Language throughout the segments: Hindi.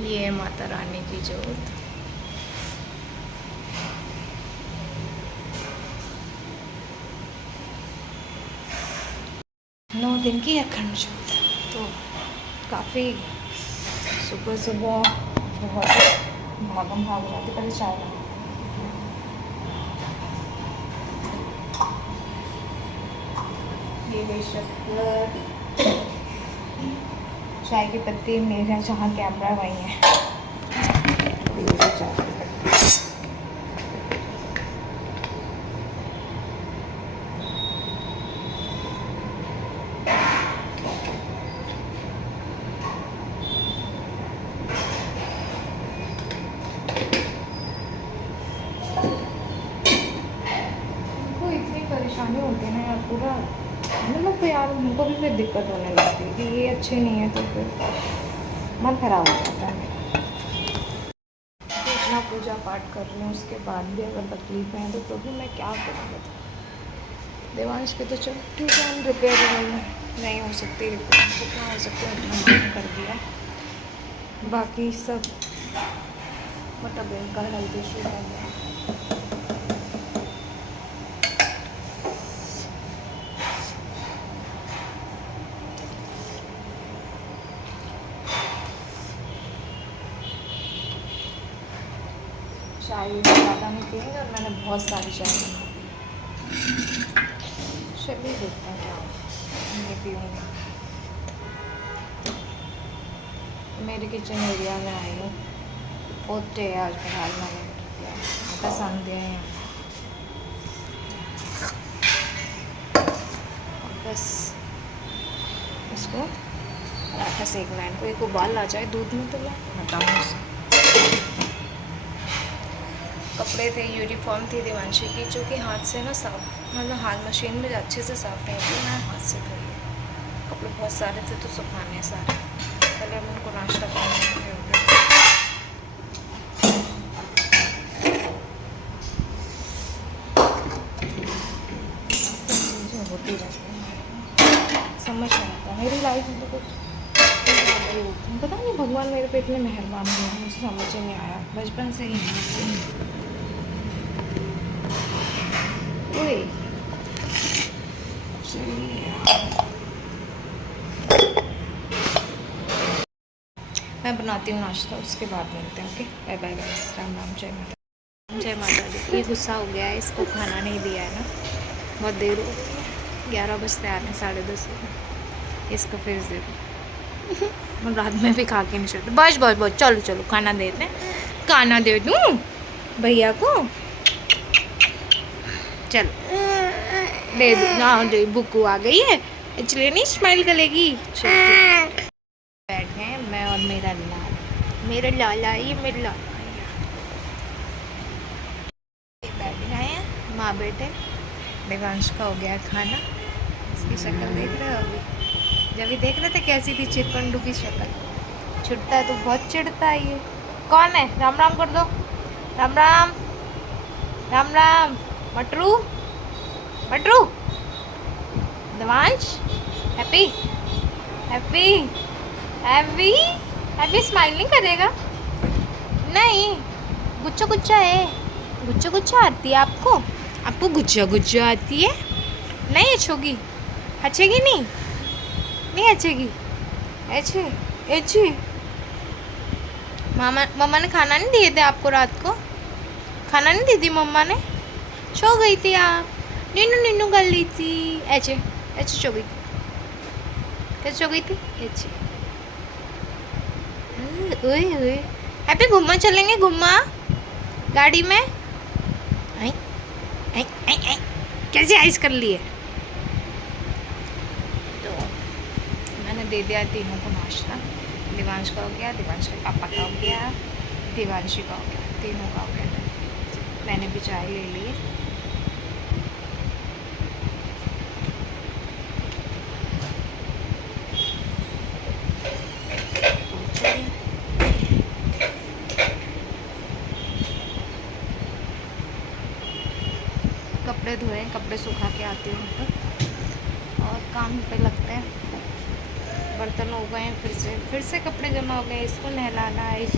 ये है माता रानी की जोत। 9 दिन की अखंड जोत। तो काफ़ी सुबह सुबह बहुत भागम भाग हो जाती। पहले चाय बना, ये बेशक चाय की पत्ती मेरा जहाँ कैमरा वहीं है। उनको इतनी परेशानी होती है ना यार, पूरा मतलब यार उनको भी फिर दिक्कत होने लगती है कि ये अच्छे नहीं है, तो फिर मन खराब हो जाता है। तो इतना पूजा पाठ कर रही हूँ, उसके बाद भी अगर तकलीफें हैं तो भी मैं क्या करूँगा। देवांश के तो चलो ठीक है, हम रिपेयर नहीं हो सकती, रिपेयर जितना हो सकता है उतना मैंने कर दिया। बाकी सब मतलब इनका हेल्थ इशू है। चाय ज़्यादा नहीं पियेंगे और मैंने बहुत सारी चाय बना दी। चलिए देखते हैं क्या नहीं पीऊँगी। मेरे किचन एरिया में आई हूँ, होते आज फिलहाल मैंने पसंद है यहाँ। बस इसको पराठा सेकना है, इनको एक उबाल आ जाए दूध में तो मैं हटाऊँ उसे। कपड़े थे, यूनिफॉर्म थी देवांशी की, जो कि हाथ से ना साफ मतलब हाथ मशीन में अच्छे से साफ नहीं होती, मैं हाथ से धोई है। कपड़े बहुत सारे थे तो सुखाने सारे। पहले हम उनको नाश्ता पानी चीज़ें होती रहती हैं, समझ नहीं आता मेरी लाइफ में तो कुछ पता नहीं। भगवान मेरे पे इतने मेहरबान हुए, मुझे समझ ही नहीं आया बचपन से ही। मैं बनाती हूँ नाश्ता, उसके बाद मिलते हैं। Okay, bye bye guys, Ram Ram, जय माता, जय माता दी। ये गुस्सा हो गया है, इसको खाना नहीं दिया है ना, बहुत देर हो गई, 11 बजते आ रहे हैं, 10:30 हो। इसको फिर दे दूँ, रात में भी खा के नहीं चलते। बस बस बस, चलो चलो खाना देते हैं, खाना दे दूँ भैया को, चलो दे दूँ ना। दे, बुक्कू आ गई है इसलिए नहीं स्माइल करेगी। बैठ गए मैं और मेरा लाल, मेरा लाला, ये मेरा लाला, ये बैठ गए हैं माँ बेटे। देवांश का हो गया खाना, इसकी शक्ल देख रहे हो अभी, जब भी देख रहे थे कैसी थी चिरकंडू की शक्ल। छुटता है तो बहुत चिढ़ता है ये। कौन है? राम राम कर दो, Ram Ram, Ram Ram. Matru, Matru, Devansh, happy, happy, happy, happy smile नहीं करेगा? नहीं, गुच्चा गुच्चा है, गुच्चा गुच्चा आती है आपको? आपको गुच्चा गुच्चा आती है? नहीं अच्छोगी, अच्छेगी नहीं, नहीं अच्छेगी, अच्छे अच्छे। मामा मम्मा ने खाना नहीं दिए थे आपको रात को? खाना नहीं दी थी मम्मा ने? सो गई थी आप, नीनू नीनू कर ली थी, ऐसे ऐसे सो गई थी, कैसे सो गई थी ऐसे। ओए ओए, हैप्पी घुमा चलेंगे, घुमा गाड़ी में। आई आई आई आई, कैसे आइस कर लिए। तो मैंने दे दिया तीनों को नाश्ता। देवांश का हो गया, देवांश के पापा का हो गया, देवांशी का हो गया, तीनों का हो गया। मैंने भी चाय ले ली। कपड़े धोए, कपड़े सुखा के आती हूँ ऊपर और काम पे लगते हैं। बर्तन हो गए हैं, फिर से कपड़े जमा हो गए। इसको नहलाना है, इस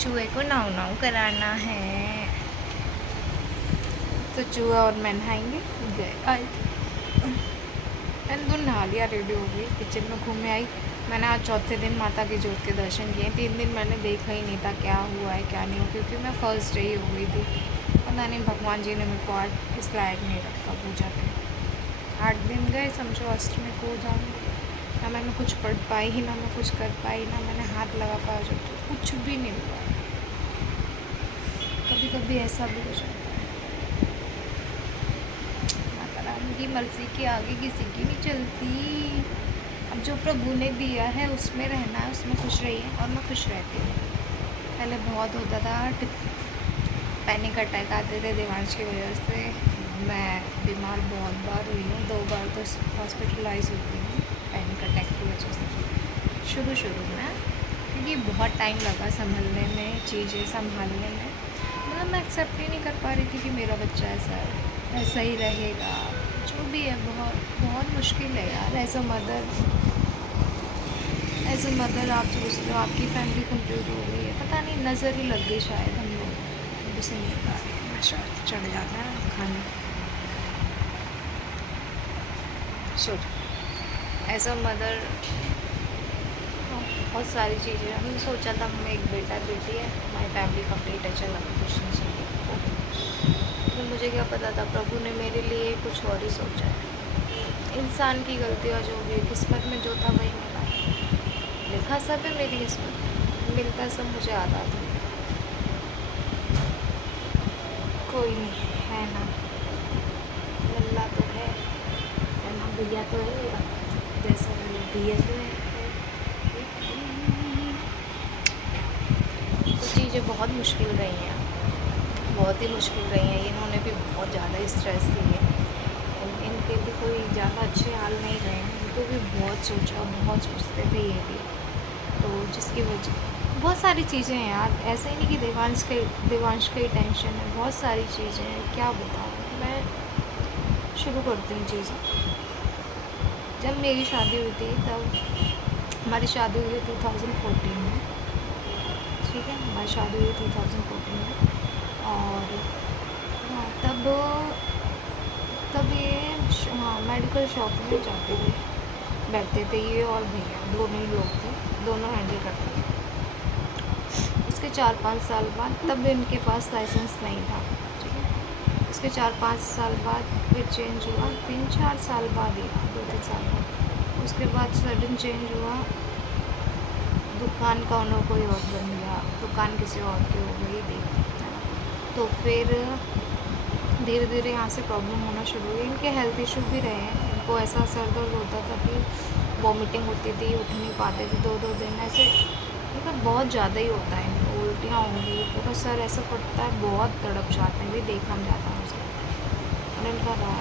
चूहे को नाव कराना है। तो चूहा और मैं नहाएंगे। गए मैंने तो नहा लिया, रेडी हो गई, किचन में घूमे आई। मैंने आज चौथे दिन माता के जोत के दर्शन किए। 3 दिन मैंने देखा ही नहीं था क्या हुआ है क्या नहीं हुआ, क्योंकि मैं फर्स्ट डे ही हो गई थी। पता नहीं भगवान जी ने मेरे को आज इस लायक नहीं रखा पूजा पे। 8 दिन गए समझो, अष्टमी को जाऊँ ना, मैंने कुछ पढ़ पाई ही ना, मैं कुछ कर पाई ना, मैंने हाथ लगा पाया जो तो कुछ भी नहीं हुआ। कभी कभी ऐसा भी हो जाता है। माता रानी की मर्जी के आगे किसी की नहीं चलती। अब जो प्रभु ने दिया है उसमें रहना है, उसमें खुश रहिए, और मैं खुश रहती हूँ। पहले बहुत होता था, पैनिक अटैक आते थे देवांश की वजह से। मैं बीमार बहुत बार हुई हूँ, 2 बार तो हॉस्पिटलाइज हुई हूँ पैनिक अटैक की वजह से शुरू में, क्योंकि बहुत टाइम लगा संभलने में, चीज़ें संभालने में। मतलब मैं एक्सेप्ट ही नहीं कर पा रही थी कि मेरा बच्चा ऐसा है, ऐसा ही रहेगा, जो भी है। बहुत मुश्किल है यार। एज अ मदर आप सोचते हो आपकी फैमिली कंप्लीट हो गई है, पता नहीं नज़र ही लग गई शायद। हम लोग उसे नहीं पा रहे, नशा चढ़ जाता है खाने। एज अ मदर बहुत सारी चीज़ें, हमने सोचा था हमें एक बेटा बेटी है, हमारी फैमिली कंप्लीट है, चलो कुछ नहीं चाहिए। लेकिन मुझे क्या पता था प्रभु ने मेरे लिए कुछ और ही सोचा है। इंसान की गलतियाँ जो भी, किस्मत में जो था वही मिला, लिखा सब है मेरी किस्मत, मिलता सब मुझे आधा था। कोई नहीं है ना, लल्ला तो है ना, भैया तो है, जैसा भैया तो है। तो चीज़ें बहुत मुश्किल रही हैं, बहुत ही मुश्किल रही हैं। इन्होंने भी बहुत ज़्यादा स्ट्रेस लिए, इनके भी कोई ज़्यादा अच्छे हाल नहीं रहे हैं। इनको भी बहुत सोचा, बहुत सोचते थे ये भी, तो जिसकी वजह बहुत सारी चीज़ें हैं यार। ऐसा ही नहीं कि देवांश का ही टेंशन है, बहुत सारी चीज़ें हैं, क्या बताऊँ मैं। शुरू करती हूँ चीज़ें। जब मेरी शादी हुई थी, तब हमारी शादी हुई 2014 में, ठीक है, हमारी शादी हुई 2014 में। और हाँ, तब ये मेडिकल शॉप में जाते थे, बैठते थे ये और भैया, दोनों ही लोग थे, दोनों हैंडल करते थे। उसके 4-5 साल बाद, तब इनके पास लाइसेंस नहीं था, ठीक है। उसके 4-5 साल बाद फिर चेंज हुआ, 3-4 साल बाद ही, 2-3 साल बाद। उसके बाद सडन चेंज हुआ, दुकान का ओनर कोई और बन गया, दुकान किसी और की हो गई देखते हैं। तो फिर धीरे धीरे यहाँ से प्रॉब्लम होना शुरू हुई। इनके हेल्थ इशू भी रहे हैं, इनको ऐसा सर दर्द होता था कि वॉमिटिंग होती थी, उठ नहीं पाते थे 2-2 दिन ऐसे, मतलब बहुत ज़्यादा ही होता है इनको। उल्टियाँ होंगी, पूरा सर ऐसा फटता है, बहुत तड़प जाते हैं, भी देखा नहीं जाता मुझे। और इनका रहा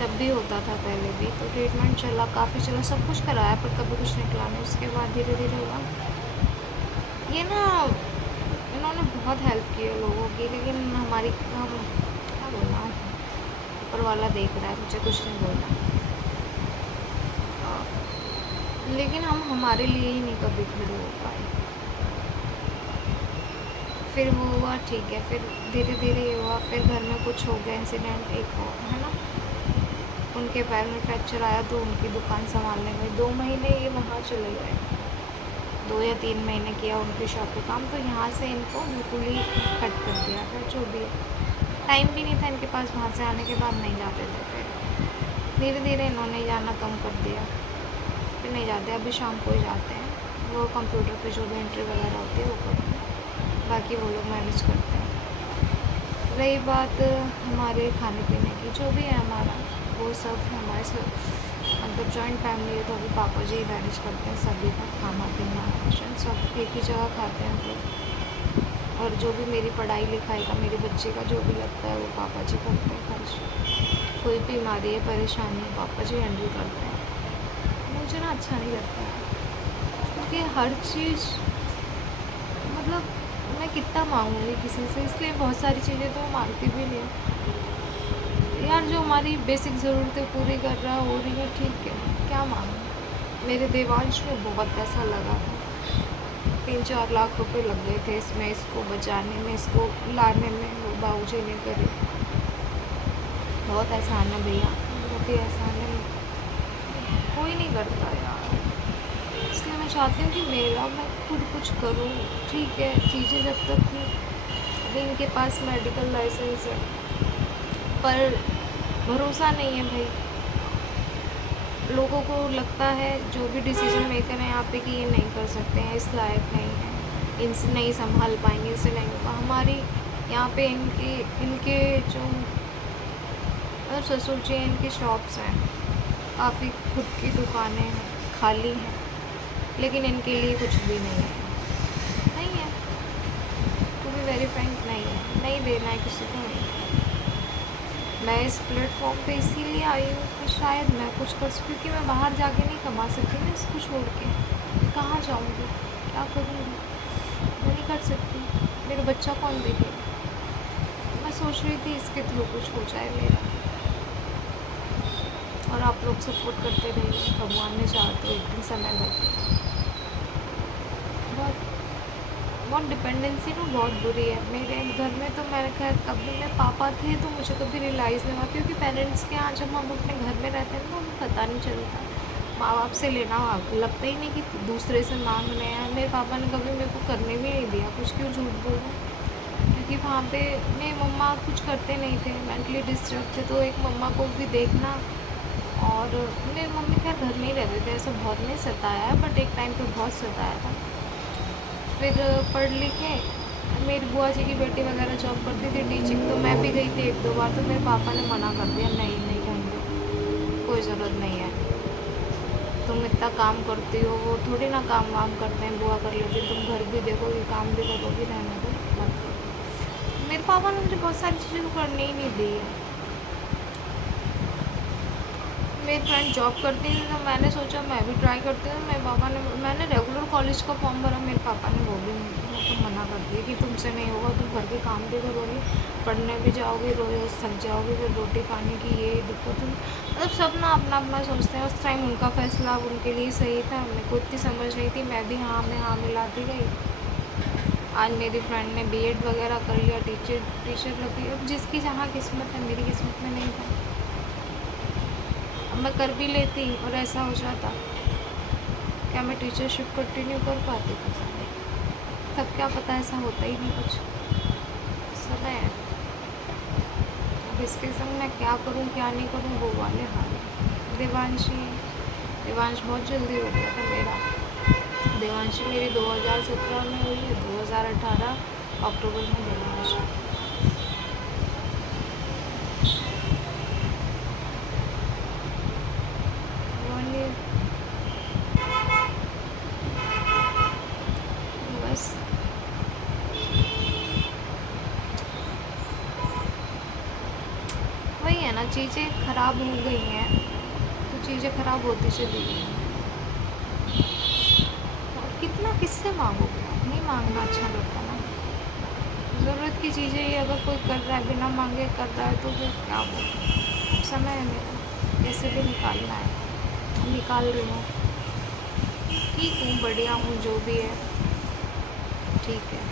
तब भी होता था पहले भी, तो ट्रीटमेंट चला, काफ़ी चला, सब कुछ कराया, पर कभी कुछ निकला नहीं। उसके बाद धीरे धीरे हुआ ये ना, इन्होंने बहुत हेल्प की है लोगों की, लेकिन हमारी क्या बोलना, ऊपर वाला देख रहा है, मुझे कुछ नहीं बोलना। लेकिन हम हमारे लिए ही नहीं कभी खड़े हो पाए। फिर वो हुआ, ठीक है, फिर धीरे धीरे ये हुआ, फिर घर में कुछ हो गया इंसिडेंट एक हो, है ना। उनके पैर में फ्रैक्चर आया, तो उनकी दुकान संभालने गए। 2 महीने ये वहाँ चले गए, 2 या 3 महीने किया उनकी शॉप पे काम। तो यहाँ से इनको बिल्कुल ही कट कर दिया था, जो भी टाइम भी नहीं था इनके पास, वहाँ से आने के बाद नहीं जाते थे। फिर धीरे धीरे इन्होंने जाना कम कर दिया, फिर नहीं जाते, अभी शाम को ही जाते हैं। वो कंप्यूटर पे जो भी एंट्री वगैरह होती है वो करते हैं, बाकी वो लोग मैनेज करते हैं। रही बात हमारे खाने पीने की, जो भी है हमारा, वो सब हमारे सब मतलब जॉइंट फैमिली है, तो अभी पापा जी मैनेज करते हैं सभी का खाना पीना, राशन सब एक ही जगह खाते हैं। तो और जो भी मेरी पढ़ाई लिखाई का, मेरे बच्चे का जो भी लगता है, वो पापा जी करते हैं खर्च। कोई बीमारी है, परेशानी है, पापा जी हैंडल करते हैं। मुझे ना अच्छा नहीं लगता है, क्योंकि हर चीज़ मतलब मैं कितना मांगूंगी किसी से, इसलिए बहुत सारी चीज़ें तो मांगती भी नहीं यार। जो हमारी बेसिक ज़रूरतें पूरी कर रहा है, हो रही है, ठीक है। क्या मांगूँ। मेरे देवांश में बहुत पैसा लगा था, 3-4 लाख रुपए लग गए थे इसमें, इसको बचाने में, इसको लाने में। वो बाबूजी ने करे, बहुत एहसान है भैया, बहुत ही एहसान है, कोई नहीं करता यार। इसलिए मैं चाहती हूँ कि मैं खुद कुछ करूँ। ठीक है, चीज़ें जब तक थी, अभी इनके पास मेडिकल लाइसेंस है, पर भरोसा नहीं है भाई। लोगों को लगता है जो भी डिसीजन मेकर हैं यहाँ पे कि ये नहीं कर सकते हैं, इस लायक नहीं है, इनसे नहीं संभाल पाएंगे, इनसे नहीं होगा। हमारी यहाँ पे इनके इनके जो मतलब ससुर जी हैं, इनकी शॉप्स हैं, काफ़ी खुद की दुकानें हैं, खाली हैं, लेकिन इनके लिए कुछ भी नहीं है, नहीं है। टू बी वेरी फ्रैंक, नहीं है, नहीं देना है किसी को, नहीं। मैं इस प्लेटफॉर्म पे इसीलिए आई हूँ कि शायद मैं कुछ कर सकूँ, क्योंकि मैं बाहर जाके नहीं कमा सकती ना इसको छोड़ के। कहाँ जाऊँगी, क्या करूँगी, मैं नहीं कर सकती। मेरा बच्चा कौन देखेगा। मैं सोच रही थी इसके थ्रू कुछ हो जाए मेरा, और आप लोग सपोर्ट करते रहिए, भगवान ने चाहा तो एक दिन समय लगे। बहुत डिपेंडेंसी ना बहुत बुरी है मेरे घर में। तो मैंने खैर, कभी मेरे पापा थे तो मुझे कभी रियलाइज़ नहीं हुआ, क्योंकि पेरेंट्स के यहाँ जब हम अपने घर में रहते हैं ना, हमें पता नहीं चलता। माँ बाप से लेना लगता ही नहीं कि दूसरे से मांग रहे हैं। मेरे पापा ने कभी मेरे को करने भी नहीं दिया कुछ, क्यों झूठ बोलूँ, क्योंकि वहाँ पे मेरी मम्मा कुछ करते नहीं थे, मेंटली डिस्टर्ब थे, तो एक मम्मा को भी देखना। और मेरी मम्मी खैर घर में ही रहते थे, ऐसा बहुत नहीं सताया है, बट एक टाइम पे बहुत सताया था। फिर पढ़ लिखे, मेरी बुआ जी की बेटी वगैरह जॉब करती थी टीचिंग, तो मैं भी गई थी 1-2 बार, तो मेरे पापा ने मना कर दिया, नहीं नहीं रहने दो, कोई ज़रूरत नहीं है, तुम इतना काम करती हो, वो थोड़ी ना काम वाम करते हैं, बुआ कर लेती, तुम घर भी देखोगी, काम भी करोगी, रहने दो, मत करो। मेरे पापा ने मुझे बहुत सारी चीज़ें तो करने ही नहीं दी है। मेरी फ्रेंड जॉब करती थी, तो मैंने सोचा मैं भी ट्राई करती हूँ। मेरे पापा ने, मैंने रेगुलर कॉलेज का फॉर्म भरा, मेरे पापा ने वो भी तो मना कर दिया कि तुमसे नहीं होगा, तुम घर के काम भी करोगी, पढ़ने भी जाओगी, रोज़ थक जाओगी, फिर रोटी पानी की ये दिक्कत हुई। मतलब सब ना अपना अपना सोचते हैं। उस टाइम उनका फैसला उनके लिए सही था, मेरे को इतनी समझ नहीं थी, मैं भी हाँ में हाँ मिलाती गई। आज मेरी फ्रेंड ने बीएड वगैरह कर लिया, टीचर लगी। अब जिसकी जहाँ किस्मत है, मेरी किस्मत में नहीं था। अब मैं कर भी लेती और ऐसा हो जाता, क्या मैं टीचरशिप कंटिन्यू कर पाती, पता नहीं। तब क्या पता, ऐसा होता ही नहीं कुछ। समय है, अब इसके संग मैं क्या करूं क्या नहीं करूं, वो वाले हाल है। देवांश बहुत जल्दी हो गया था मेरा। देवांशी मेरी 2017 में हुई है, 2018 अक्टूबर में देवांश। बस वही है ना, चीज़ें ख़राब हो गई हैं तो चीज़ें ख़राब होती चली गई हैं। और कितना किससे मांगोगे, नहीं मांगना अच्छा लगता ना। ज़रूरत की चीज़ें ही अगर कोई कर रहा है, बिना मांगे कर रहा है, तो फिर क्या बोलूँ। अब समय है मेरा, कैसे भी निकालना है, निकाल रही हूँ। ठीक हूँ, बढ़िया हूँ, जो भी है ठीक है,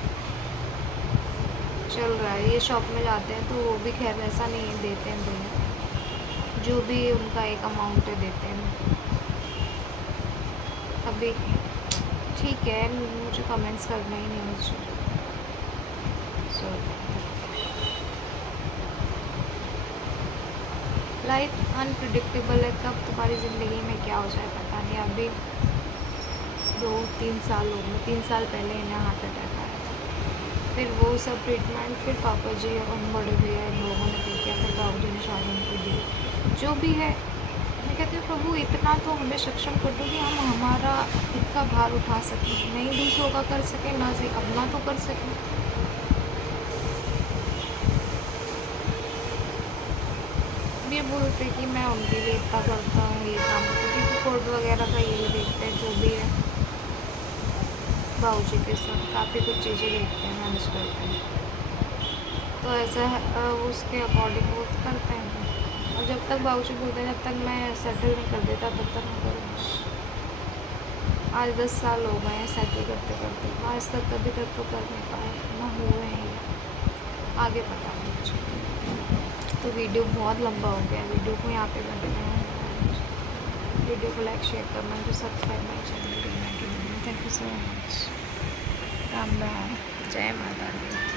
चल रहा है। ये शॉप में जाते हैं तो वो भी खैर ऐसा नहीं है, देते हैं भैया, जो भी उनका एक अमाउंट है देते हैं। अभी ठीक है, मुझे कमेंट्स करना ही नहीं मुझे, सो लाइफ अनप्रिडिक्टेबल है, कब तुम्हारी ज़िंदगी में क्या हो जाए पता नहीं। अभी 2-3 साल हो गए, 3 साल पहले इन्हें हार्ट अटैक आया था, फिर वो सब ट्रीटमेंट, फिर पापा जी और बड़े भैया इन लोगों ने फिर किया, फिर बाबू जी ने शादी उनको दी। जो भी है, मैं कहती हूँ प्रभु इतना तो हमें सक्षम कर दो कि हम हमारा इतना भार उठा सकें, नहीं दूसरों का कर सकें, ना से अपना तो कर सकें। ये बोलते कि मैं उनके लिए इतना करता हूँ, ये काम करता हूँ, क्योंकि कोर्ट वगैरह का यही देखते हैं, जो भी है बाबूजी के साथ काफ़ी कुछ चीज़ें देखते हैं, मैनेज करते हैं, तो ऐसा है, उसके अकॉर्डिंग वो करते हैं। और जब तक बाबूजी बोलते हैं जब तक मैं सेटल नहीं कर देता तब तक मैं करूँगा। आज 10 साल हो गए हैं सेटल करते करते, आज तक कभी तक तो कर नहीं पाए ना, हुए हैं ये आगे पता नहीं मुझे। तो वीडियो बहुत लंबा हो गया, वीडियो को यहाँ पे बंद करना है। वीडियो को लाइक शेयर करना, तो subscribe my channel. Thank you so much. Ram Ram, जय माता दी।